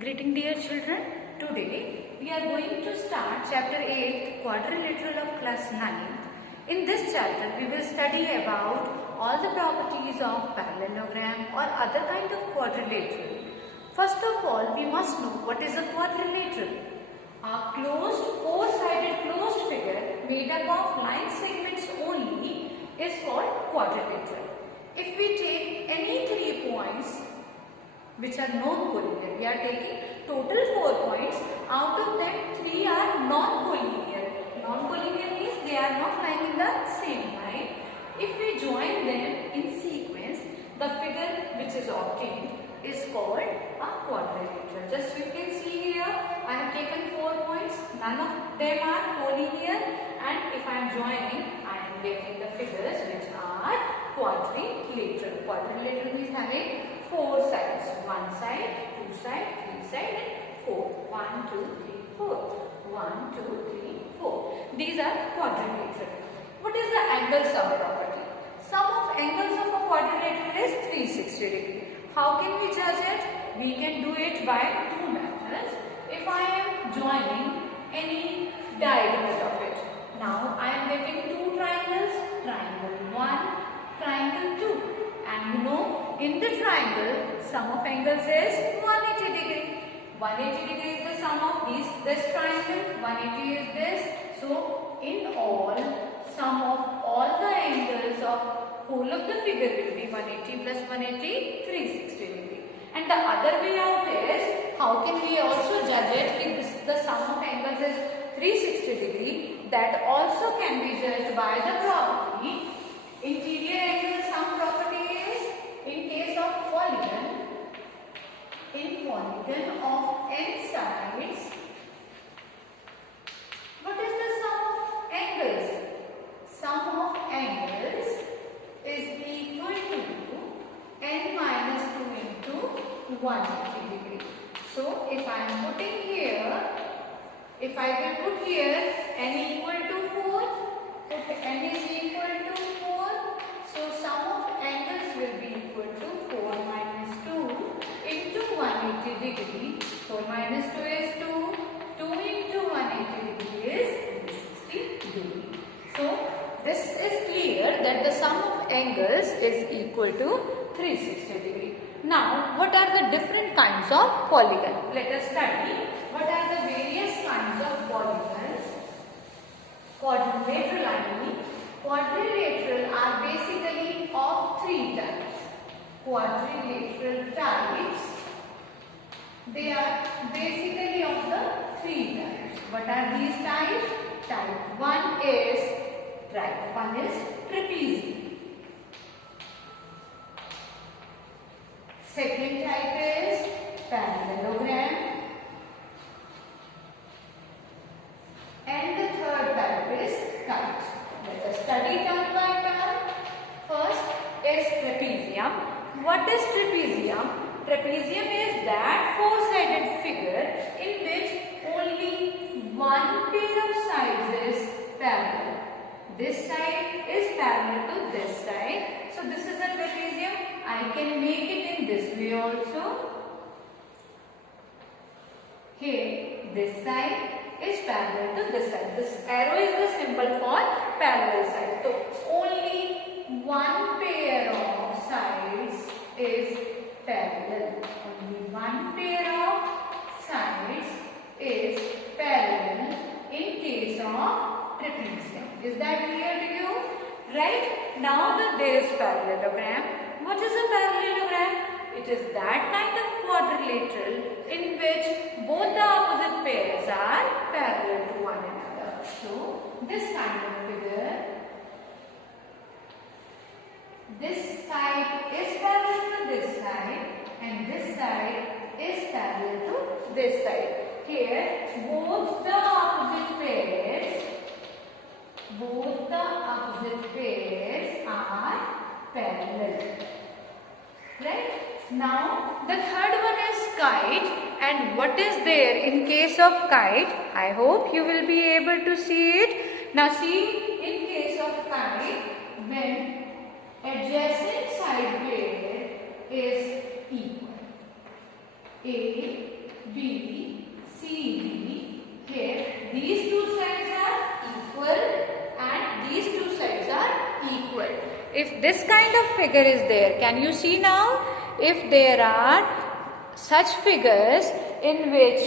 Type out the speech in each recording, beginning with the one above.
Greeting dear children, today we are going to start chapter 8 quadrilateral of class 9th. In this chapter we will study about all the properties of parallelogram or other kind of quadrilateral. First of all, we must know what is a quadrilateral. A closed four-sided closed figure made up of line segments only is called quadrilateral. If we take any 3 points which are non-collinear, we are taking total 4 points, out of them 3 are non-collinear. Non-collinear means they are not lying in the same line. If we join them in sequence, the figure which is obtained is called a quadrilateral. Just you can see here, I have taken 4 points, none of them are collinear, and if I am joining, I am getting the figures which are quadrilateral. Quadrilateral means having 4 sides, 1 side, 2 side, 3 side and 4. 1, 2, 3, 4. 1, 2, 3, 4. These are quadrilateral. What is the angle sum property? Sum of angles of a quadrilateral is 360 degree. How can we judge it? We can do it by 2 methods. If I am joining any diagonal of it. Now I am getting 2 triangles, triangle 1, triangle 2. And you know, in the triangle, sum of angles is 180 degree. 180 degree is the sum of this triangle, 180 is this. So, in all, sum of all the angles of whole of the figure will be 180 plus 180, 360 degree. And the other way out is, how can we also judge it if the sum of angles is 360 degree? That also can be judged by the property. Interior angle sum property is, in case of polygon, in polygon of n sides, what is the sum of angles? Sum of angles is equal to n minus 2 into 180 degree. So, if I am putting here, if I will put here n equal to 4, put n is equal to 4, so sum of angles will be equal to 4 minus 2 into 180 degree. 4 minus 2 is 2. 2 into 180 degree is 360 degree. So, this is clear that the sum of angles is equal to 360 degree. Now, what are the different kinds of polygon? Let us study what are the various kinds of polygons. Quadrilateral, I mean. Quadrilateral are basically of 3 types. Quadrilateral types, they are basically of the 3 types. What are these types? Type 1 is trapezium. Second type is parallelogram. And the third type is kite. Let us study turn by turn. First is trapezium. What is trapezium? Trapezium is that four-sided figure in which only one pair of sides is parallel. This side is parallel to this side. So this is a trapezium. I can make it in this way also. Here, this side is parallel to this side. This arrow is the symbol for parallel side. So, only one pair of sides is parallel. Only one pair of sides is parallel in case of trapezium. Is that clear to you? Right? Now there is parallelogram. What is a parallelogram? It is that kind of quadrilateral in which both the opposite pairs are parallel to one another. So, this kind of figure, this side is parallel to this side and this side is parallel to this side. Here, both the opposite pairs are parallel. Right? Now, the third one is kite, and what is there in case of kite? I hope you will be able to see it. Now see, in case of kite, when adjacent side pair is equal, A B, C, D. Here these two sides are equal and these two sides are equal. If this kind of figure is there, can you see now? If there are such figures in which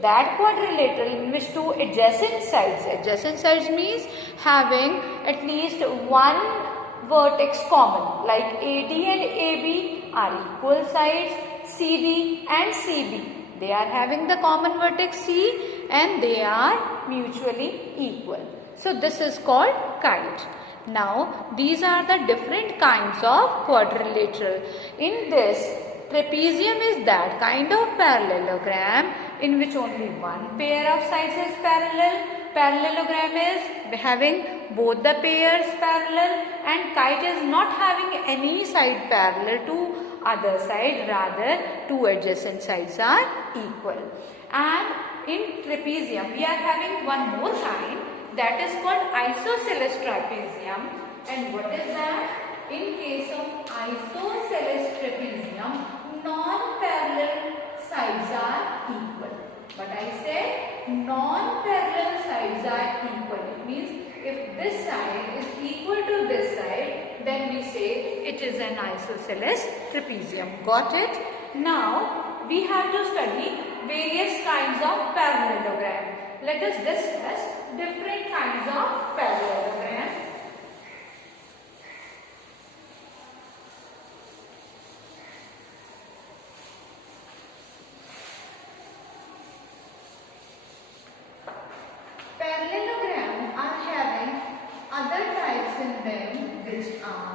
that quadrilateral in which two adjacent sides means having at least one vertex common, like AD and AB are equal sides, CD and CB. They are having the common vertex C and they are mutually equal. So this is called kite. Now these are the different kinds of quadrilateral. In this, trapezium is that kind of parallelogram in which only one pair of sides is parallel. Parallelogram is having both the pairs parallel, and kite is not having any side parallel to other side, rather two adjacent sides are equal. And in trapezium we are having one more kind, that is called isosceles trapezium. And what is that? In case of isosceles trapezium, non-parallel sides are equal. But I said non-parallel sides are equal. It means if this side is equal to this side, then we say it is an isosceles trapezium. Got it? Now we have to study various kinds of parallelogram. Let us discuss different kinds of parallelogram. Parallelogram are having other types in them, which are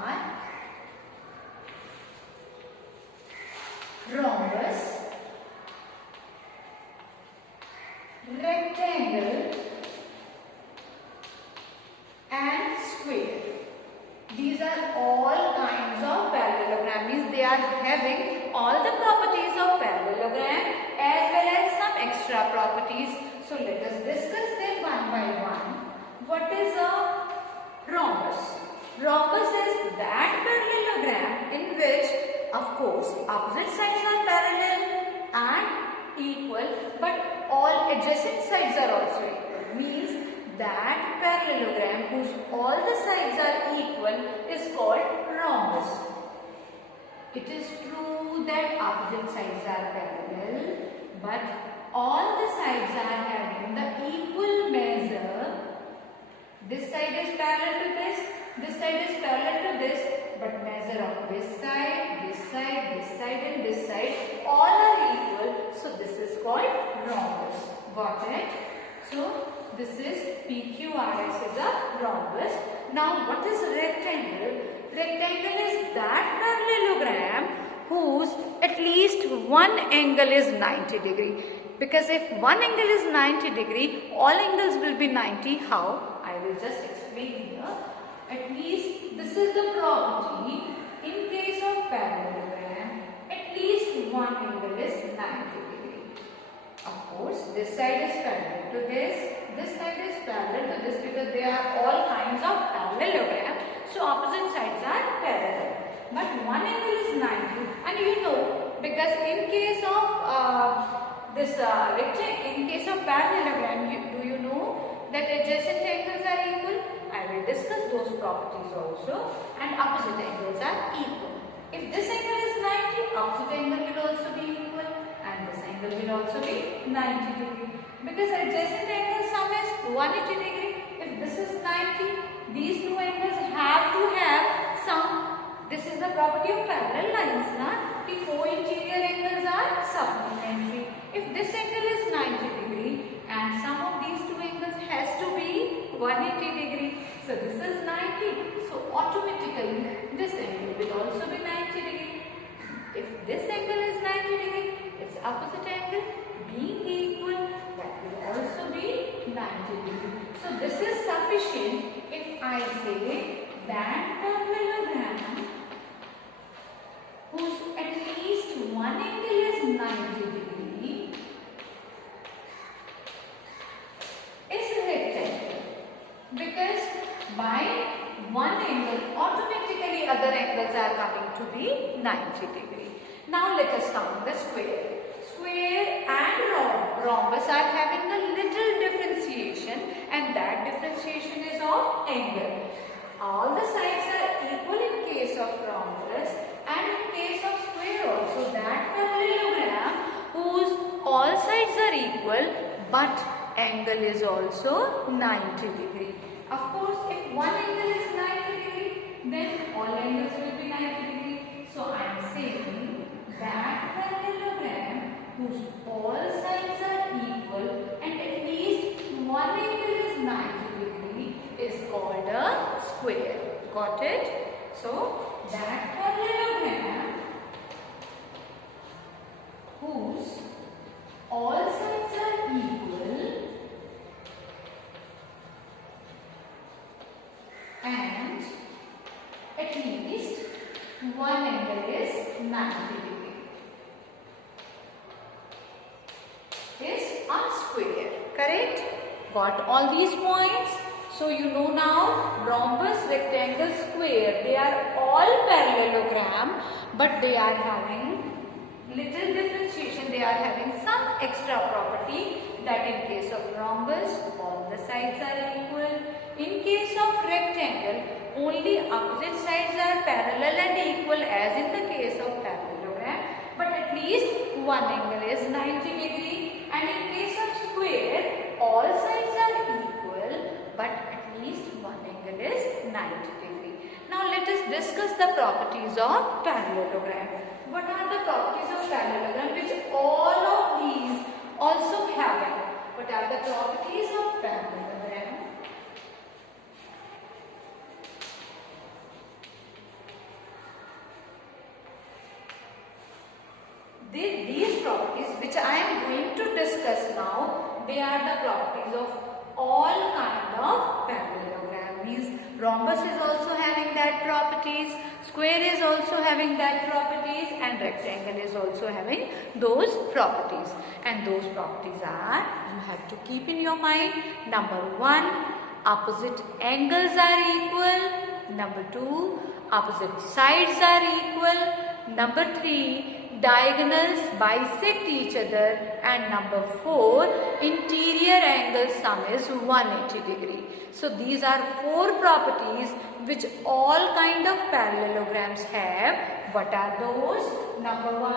rhombus, rectangle and square. These are all kinds of parallelogram, means they are having all the properties of parallelogram as well as some extra properties. So let us discuss them one by one. What is a rhombus? Rhombus is that parallelogram in which, of course, opposite sides are parallel and equal, but all adjacent sides are also equal. Means that parallelogram whose all the sides are equal is called rhombus. It is true that opposite sides are parallel, but all the sides are having the equal measure. This side is parallel to this side is parallel to this, but measure of this side, and this side all are equal. So this is called rhombus. Got it? So this is PQRS is a rhombus. Now what is rectangle? Rectangle is that parallelogram whose at least one angle is 90 degree. Because if one angle is 90 degree, all angles will be 90. How? I will just explain here. At least this is the property in case of parallelogram. At least one angle is 90 degree. Of course, this side is parallel to this side is parallel to this, because they are all kinds of parallelogram. So opposite sides are parallel. But one angle is 90, and you know, because in case of in case of parallelogram, do you know that adjacent angles are equal? I will discuss those properties also. And opposite angles are equal. If this angle is 90, opposite angle will also be equal, and this angle will also be 90 degree. Because adjacent angle sum is 180 degree. If this is 90, these two angles have to have some. This is the property of parallel lines, na? The co-interior angles are supplementary. If this angle is 90 degree and sum of these two angles has to be 180 degree. So this is 90. So automatically this angle will also be 90 degree. If this angle is 90 degree, its opposite angle being equal, that will also be 90 degree. So this is sufficient if I say that parallelogram whose at least one angle is 90 degree is rectangle, because by one angle automatically other angles are coming to be 90 degree. Now let us count the square. Square and rhombus are having a little differentiation, and that differentiation is of angle. All the sides are equal in case of rhombus, and in case of square also, that parallelogram whose all sides are equal but angle is also 90 degree. Of course, if one angle is 90 degree, then all angles will be 90 degree. So I am saying that parallelogram whose all sides are equal and at least one angle is 90 degree is called a square. Got it? So that parallelogram whose all sides are equal and at least one angle is 90 degree is a square. Correct? Got all these points? So you know now rhombus, rectangle, square, they are all parallelogram, but they are having little differentiation. They are having some extra property, that in case of rhombus all the sides are equal. In case of rectangle only opposite sides are parallel and equal as in the case of parallelogram, but at least one angle is 90 degree, and in case of square all sides are equal but at least one angle is 90 degree. Now let us discuss the properties of parallelogram. What are the properties of parallelogram which all of these also have? What are the properties of parallelogram? These properties which I am going to discuss now, they are the properties of all kind of parallelogram. Means rhombus is also having that properties, square is also having that properties, and rectangle is also having those properties. And those properties are, you have to keep in your mind, number 1, opposite angles are equal. Number 2, opposite sides are equal. Number 3, diagonals bisect each other, and number 4, interior angle sum is 180 degree. So these are 4 properties which all kind of parallelograms have. What are those? Number 1,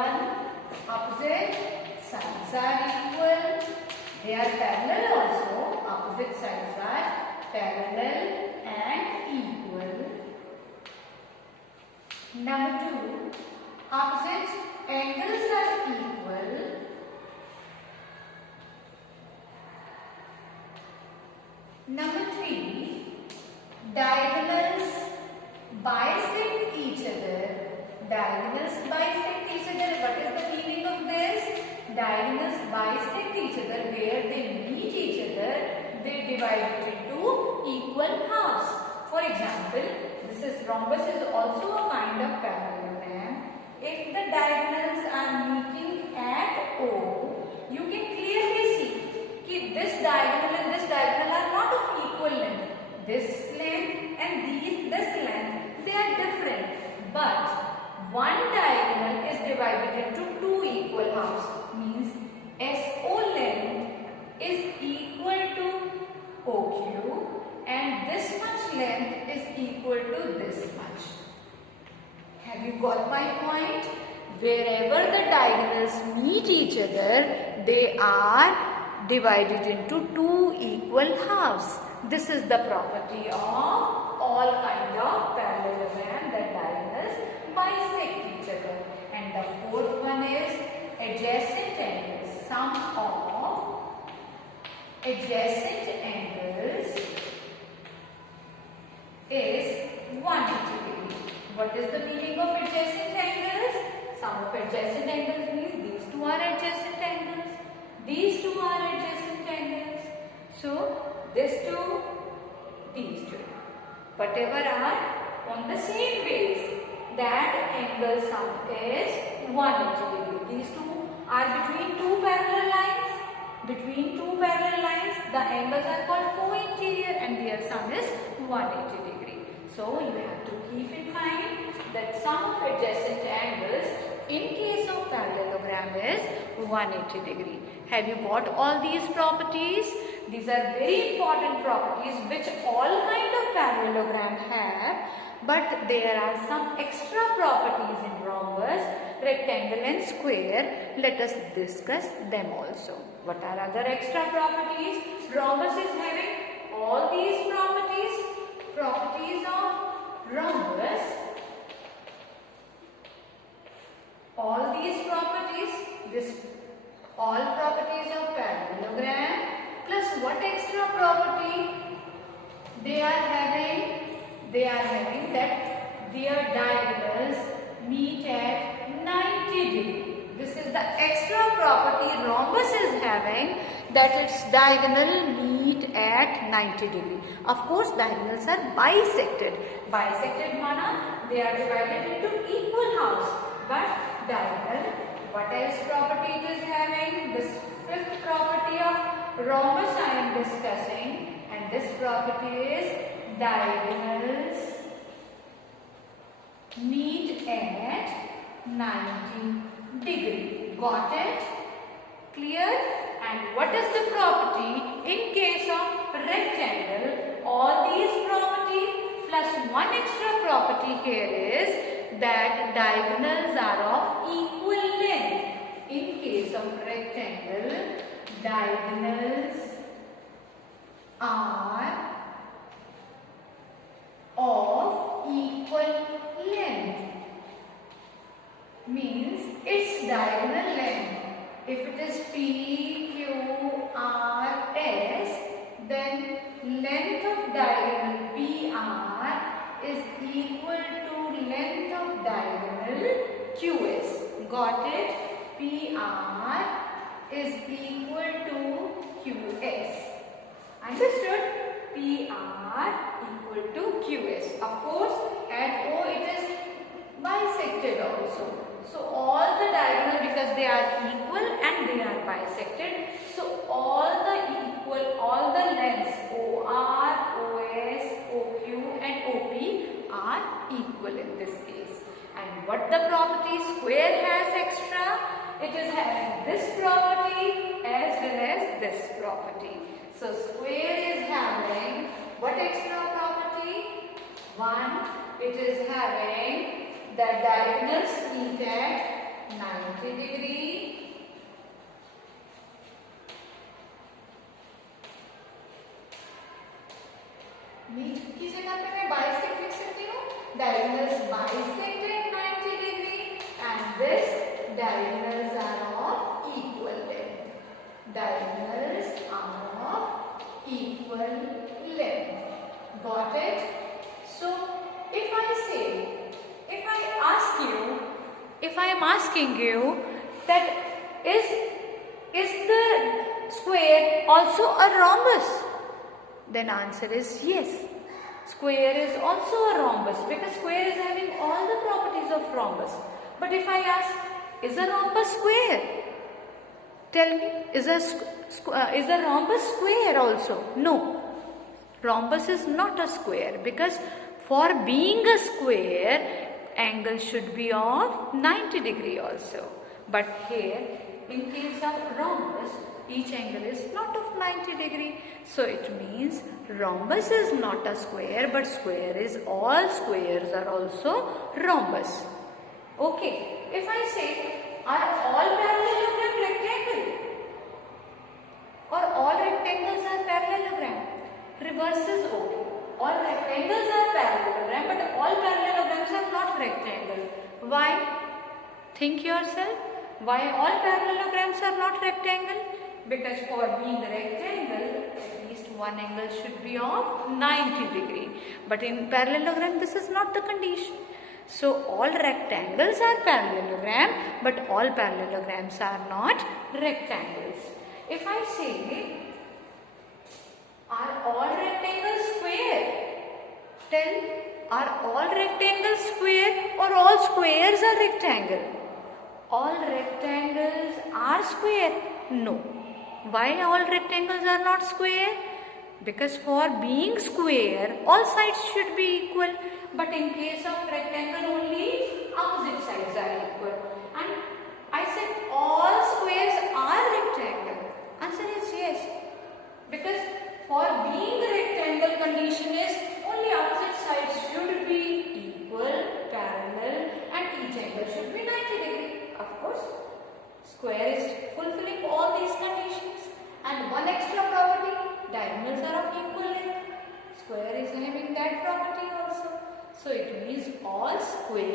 opposite sides are equal. They are parallel also. Opposite sides are parallel and equal. Number 2, opposite angles are equal. Number 3, diagonals bisect each other. Diagonals bisect each other. What is the meaning of this? Diagonals bisect each other. Where they meet each other, they divide it into equal halves. For example, this is rhombus is also a kind of parallelogram. If the diagonals are meeting at O, you can clearly see that this diagonal and this diagonal are not of equal length. This length and this length, they are different. But one diagonal is divided into 2 equal halves. Means SO length is equal to OQ, and this much length is equal to this much. Have you got my point? Wherever the diagonals meet each other, they are divided into 2 equal halves. This is the property of all kind of parallelogram, that diagonals bisect each other. And the 4th one is adjacent angles. Sum of adjacent angles is 180 degree. What is the meaning of adjacent angles? Sum of adjacent angles means these 2 are adjacent angles. These 2 are adjacent angles. So this 2, these 2. Whatever are on the same base, that angle sum is 180 degree. These 2 are between 2 parallel lines. Between 2 parallel lines, the angles are called co-interior, and their sum is 180 degree. So you have to keep in mind that sum of adjacent angles in case of parallelogram is 180 degree. Have you got all these properties? These are very important properties which all kind of parallelogram have, but there are some extra properties in rhombus, rectangle and square. Let us discuss them also. What are other extra properties? Rhombus is having all these properties of rhombus, all these properties, all properties of parallelogram, plus what extra property they are having? They are having that their diagonals meet at 90 degree. This is the extra property rhombus is having, that its diagonal meet at 90 degree. Of course, diagonals are bisected. Bisected mana, they are divided into equal halves. But diagonal, what else property it is having? This fifth property of rhombus I am discussing, and this property is diagonals meet at 90 degree. Got it? Clear? And what is the property in case of rectangle? All these properties plus one extra property here is that diagonals are of equal length. In case of rectangle, diagonals are of equal length. Means its diagonal length. If it is P, Q, R, S, then length of diagonal PR is equal to length of diagonal QS. Got it? PR is equal to QS. Understood? PR equal to QS. Of course, at O it is bisected also. So all the diagonal, because they are equal and they are bisected, so all the lengths OR, OS, OQ and OP are equal in this case. And what the property square has extra? It is having this property as well as this property. So square is having what extra property? One, it is having the diagonals meet at 90 degree. Meet की जगह पे मैं bisect लिख सकती हूँ. Diagonals bisect at 90 degree and this diagonals are of equal length. Diagonals are of equal length. Got it? So if I am asking you that is the square also a rhombus? Then answer is yes. Square is also a rhombus because square is having all the properties of rhombus. But if I ask, is a rhombus square? Tell me, is a rhombus square also? No. Rhombus is not a square because for being a square, angle should be of 90 degree also. But here, in case of rhombus, each angle is not of 90 degree. So it means rhombus is not a square, but square is, all squares are also rhombus. Okay, if I say, are all parallelogram rectangle? Or all rectangles are parallelogram? Reverse is okay. All rectangles are parallelogram, but all parallelograms are not rectangle. Why? Think yourself. Why all parallelograms are not rectangle? Because for being a rectangle, at least one angle should be of 90 degree. But in parallelogram, this is not the condition. So all rectangles are parallelogram, but all parallelograms are not rectangles. If I say, are all rectangles square? Tell, are all rectangles square or all squares are rectangle? All rectangles are square? No. Why all rectangles are not square? Because for being square, all sides should be equal. But in case of rectangle only, opposite sides are equal. And I said all squares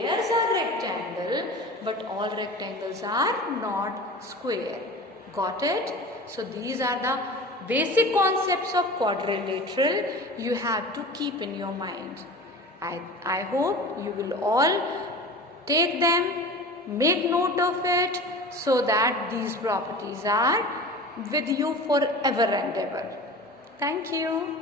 squares are rectangle, but all rectangles are not square. Got it? So these are the basic concepts of quadrilateral you have to keep in your mind. I hope you will all take them, make note of it, so that these properties are with you forever and ever. Thank you.